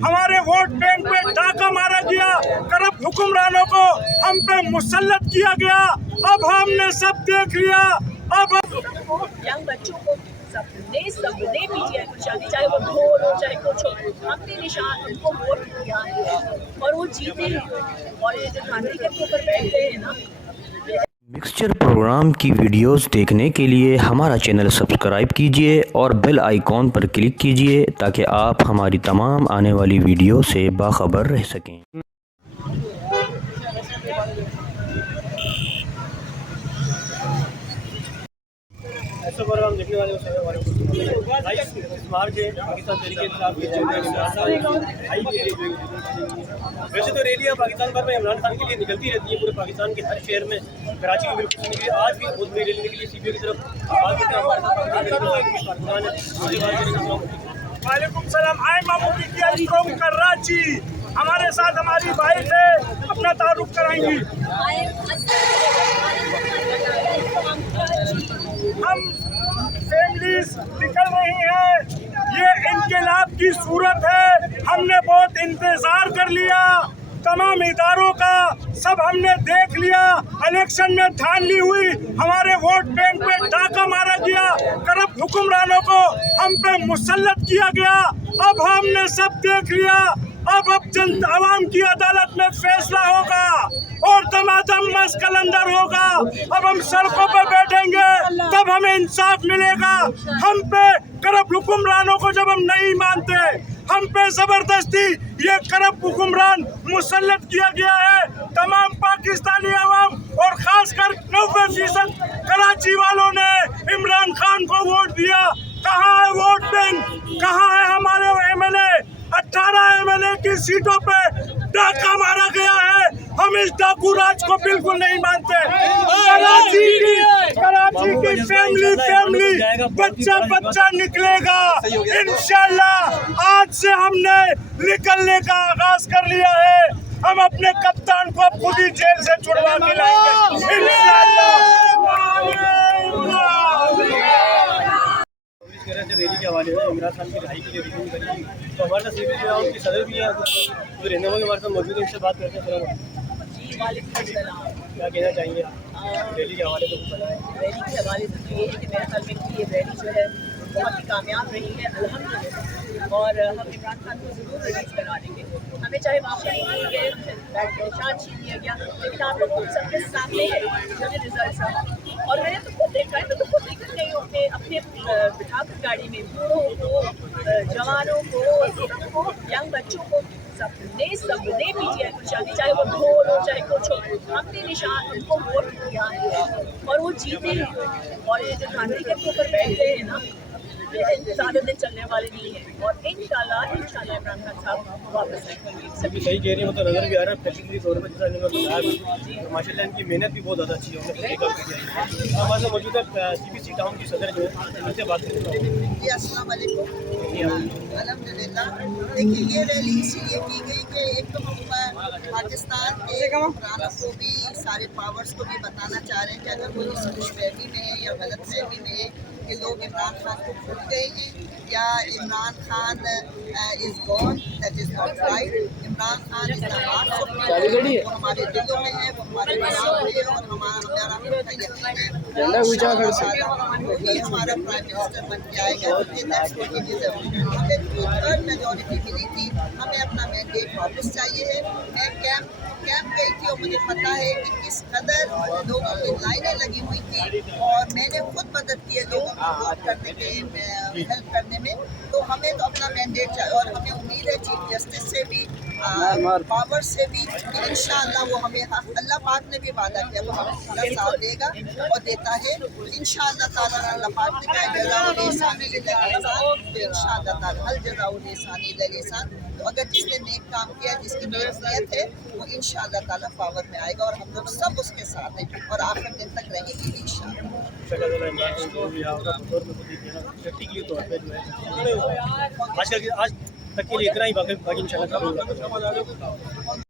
हमारे vote bank पे डाका मारा गया, करप्ट हुक्मरानों को हम पे मुसल्लत किया गया। अब हमने सब देख लिया। अब यंग बच्चों को सबने पीटीआई को शादी, चाहे वो ढोल हो चाहे कुछ हो, हमने निशान उनको वोट किया है और वो जीते हैं। और ये जो गांधी के ऊपर बैठे हैं ना, मिक्सचर प्रोग्राम की वीडियोस देखने के लिए हमारा चैनल सब्सक्राइब कीजिए और बेल आइकॉन पर क्लिक कीजिए ताकि आप हमारी तमाम आने वाली वीडियो से बाखबर रह सकें। ऐसा प्रोग्राम देखने वाले पाकिस्तान तरीके वैसे तो रैलियाँ पाकिस्तान भर में इमरान खान के लिए निकलती रहती है, पूरे पाकिस्तान के हर शहर में, कराची में बिल्कुल निकली। आज भी बहुत बड़ी रैली निकली सीपीओ की तरफ। वालेकुम सलाम। आई मामूली फ्रॉम कराची। हमारे साथ हमारी वाइफ है, अपना तारुफ कराएंगी। हम फैमिलीज निकल रही हैं, ये इनकलाब की सूरत है। हमने बहुत इंतजार कर लिया, तमाम इदारों का सब हमने देख लिया। इलेक्शन में धांधली हुई, हमारे वोट बैंक पे डाका मारा गया, करप्ट हुक्मरानों को हम पे मुसल्लत किया गया। अब हमने सब देख लिया। अब जनता अवाम की अदालत में फैसला होगा और दमादम मस्कलंदर होगा। अब हम सड़कों पर बैठेंगे, तब हमें इंसाफ मिलेगा। हम पे करप्ट हुक्मरानों को जब हम नहीं मानते, हम पे जबरदस्ती ये करप्ट हुक्मरान मुसल्लत किया गया है। तमाम पाकिस्तानी अवाम और खासकर 90% कराची वालों ने इमरान खान को वोट दिया। कहाँ है वोट बैंक, कहाँ है हमारे एमएलए? 18 एमएलए की सीटों पे डाका मारा गया है। हम इस डाकू राज को बिल्कुल नहीं मानते। कराची की फैमिली बच्चा निकलेगा इंशाल्लाह। आज से हमने निकलने का आगाज कर लिया है। हम अपने कप्तान को अब खुद ही जेल से छुड़वा के लाएंगे इंशाल्लाह। रैली के हवाले से इमरान खान की रिहाई के लिए रैली निकली, तो हमारे साथ सीपीओ उनकी सदर भी है, तो रहने वाले हमारे साथ मौजूद है, इनसे बात करते हैं। क्या कहना चाहेंगे रैली के हवाले से? रैली के हवाले से तो ये है कि मेरे ख्याल में कि ये रैली जो है बहुत ही कामयाब रही है अल्हम्दुलिल्लाह। और हम इमरान खान को ज़रूर रिलीज़ करा देंगे। हमें चाहे माफ़ी नहीं दी गए, निशान छीन लिया गया, लेकिन आप लोगों को सबके सामने है जो रिजल्ट है। और मैंने तो खुद देखा है, मैं तो खुद लेकर गई हूँ अपने बिठा कर गाड़ी में, बूढ़ों को, जवानों को, सबको, यंग बच्चों को, सबने पीटीआई को शादी, चाहे वो ढोल हो चाहे कुछ हो, हमने निशान उनको वोट किया है और वो जीते हैं। और ये जो गांधी के ऊपर बैठे हैं ना, ये ज़्यादा दिन चलने वाले नहीं है। और इंशाल्लाह इमरान खान साहब वापस आएंगे। सभी सही कह रही है, मतलब नजर भी आ रहा है प्रैक्टिकली तौर पर, जैसा इन्होंने बताया। माशाल्लाह इनकी मेहनत भी बहुत ज़्यादा अच्छी है। हमारे साथ मौजूद है सीपीसी टाउन की सदर जो है, उनसे बात करते हैं। जी अस्सलाम वालेकुम। अल्हम्दुलिल्लाह। देखिए ये रैली इसीलिए की गई कि एक तो हम पाकिस्तान के हुक्मरानों को भी, सारे पावर्स को भी बताना चाह रहे हैं कि अगर वो इस खुशफहमी में है या गलत फहमी में है कि लोग इमरान खान को भूल गए हैं या Imran Khan is gone, that is not right. Imran Khan is the heart of people, वो हमारे दिलों में है, वो हमारे दिमाग में है और हमारा यकीन है वही हमारा प्राइम मिनिस्टर बन के आएगा। हमें 2/3 मेजॉरिटी मिली थी, हमें अपना मैंडेट वापस चाहिए है। मैं कैंप गई थी और मुझे पता है कि किस कदर लोगों की लाइनें लगी हुई थी और मैंने खुद मदद की है लोगों को वोट करने में, हेल्प करने में। तो हमें तो अपना मैंडेट चाहिए और हमें उम्मीद है चीफ जस्टिस से भी, पावर से भी, कि इंशाअल्लाह वो हमें, अल्लाह पाक ने भी वादा किया वो हमें पूरा साथ देगा और देता है इंशाअल्लाह ताला। अल्लाह पाक ने कहा जज़ाउल एहसान इल्ला एहसान, तो इंशाअल्लाह ताला हल जज़ाउल एहसान इल्ला एहसान। तो अगर जिसने नेक काम किया, जिसकी नेक नीयत है, वो इंशाअल्लाह ताला पावर में आएगा और हम लोग सब उसके साथ हैं और आखिर दिन तक रहेंगे इंशाअल्लाह। आज तक के लिए इतना ही, बाकी इंशाअल्लाह।